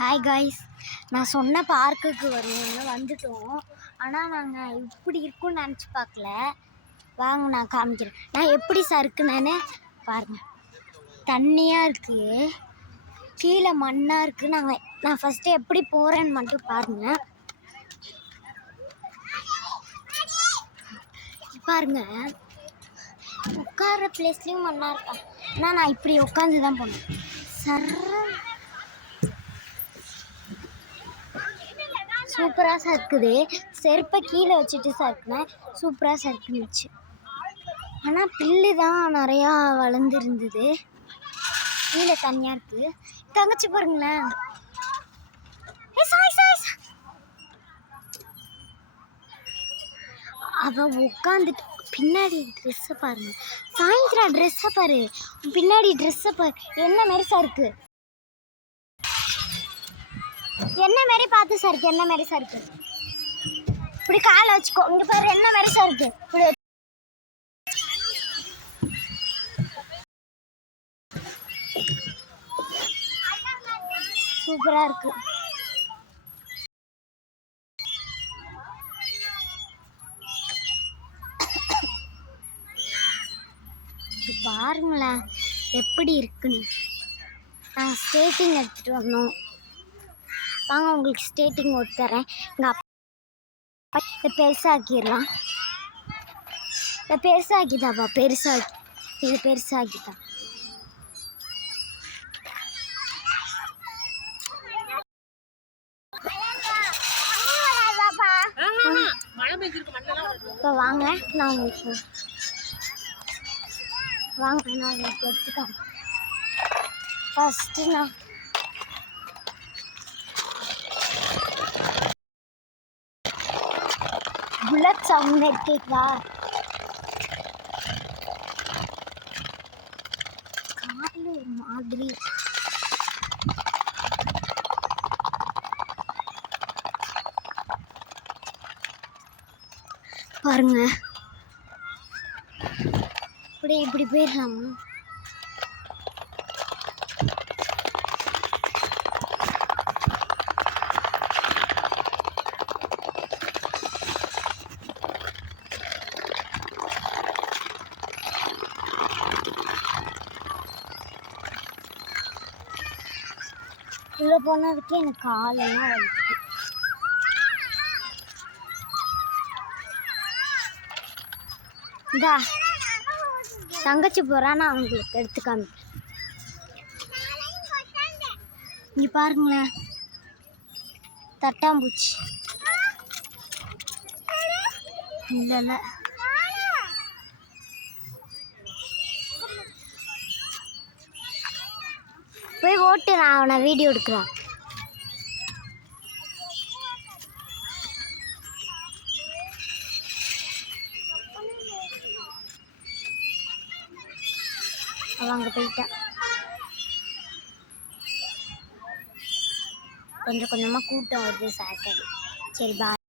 Hi guys, நான் சொன்ன பார்க்குக்கு வருவோம்னு வந்துட்டோம். ஆனால் நாங்கள் இப்படி இருக்குன்னு நினச்சி பார்க்கல. வாங்க நான் காமிக்கிறேன். நான் எப்படி சறுக்குனேன்னு பாருங்கள். தண்ணியாக இருக்குது, கீழே மண்ணாக இருக்குது. நான் ஃபஸ்ட்டு எப்படி போகிறேன்னு மட்டும் பாருங்கள். பாருங்கள், உட்கார பிளேஸ்லேயும் மண்ணாக இருக்கா. ஆனால் நான் இப்படி உட்காந்து தான் போனேன். சூப்பராக சறுக்குது. செருப்பை கீழே வச்சுட்டு சறுக்குனேன், சூப்பராக சறுக்குனுச்சு. ஆனால் பில்லு தான் நிறையா வளர்ந்துருந்தது. கீழே தனியாக இருக்குது. தங்கச்சி பாருங்களேன், அவள் உட்காந்துட்டு பின்னாடி ட்ரெஸ்ஸை பாருங்க. சாயந்தரம் ட்ரெஸ்ஸை பாரு, பின்னாடி ட்ரெஸ்ஸை பாரு, என்ன மாரி சறுக்கு, என்ன மாரி பார்த்து சறுக்கு, என்ன மாரி சறுக்கு. இப்படி காலை வச்சுக்கோ, இங்க பாரு என்ன மாரி சறுக்கு. இப்படி சூப்பரா இருக்கு. பாருங்களேன் எப்படி இருக்குன்னு. நான் ஸ்கேட்டிங் எடுத்துகிட்டு வரணும். வாங்க உங்களுக்கு ஸ்கேட்டிங் ஓட்டு தரேன். எங்கள் அப்பா இதை பெருசாக்கிடலாம். இதை பெருசாக்கிதாப்பா, பெருசாக்கி இது பெருசாக்கிதான். இப்போ வாங்க நான் உங்களுக்கு எடுத்துக்கேன். ஃபஸ்ட்டு நான் புல்லட் சவுண்ட் கேட்குதா? காரில் ஒரு மாதிரி பாருங்க. இப்படி போயிடலாமா? உள்ளே போனதுக்கே எனக்கு காலெல்லாம் வலிக்குது. இதா தங்கச்சி போகிறா, நான் அவங்களுக்கு எடுத்துக்காம. இங்கே பாருங்களேன், தட்டாம்பூச்சி. இல்லை போய் ஓட்டு, நான் அவனை வீடியோ எடுக்கிறேன். அவன் அங்கே போயிட்டான். கொஞ்சம் கொஞ்சமாக கூட்டம் வருது சாட்டர்டே. சரி பாய்.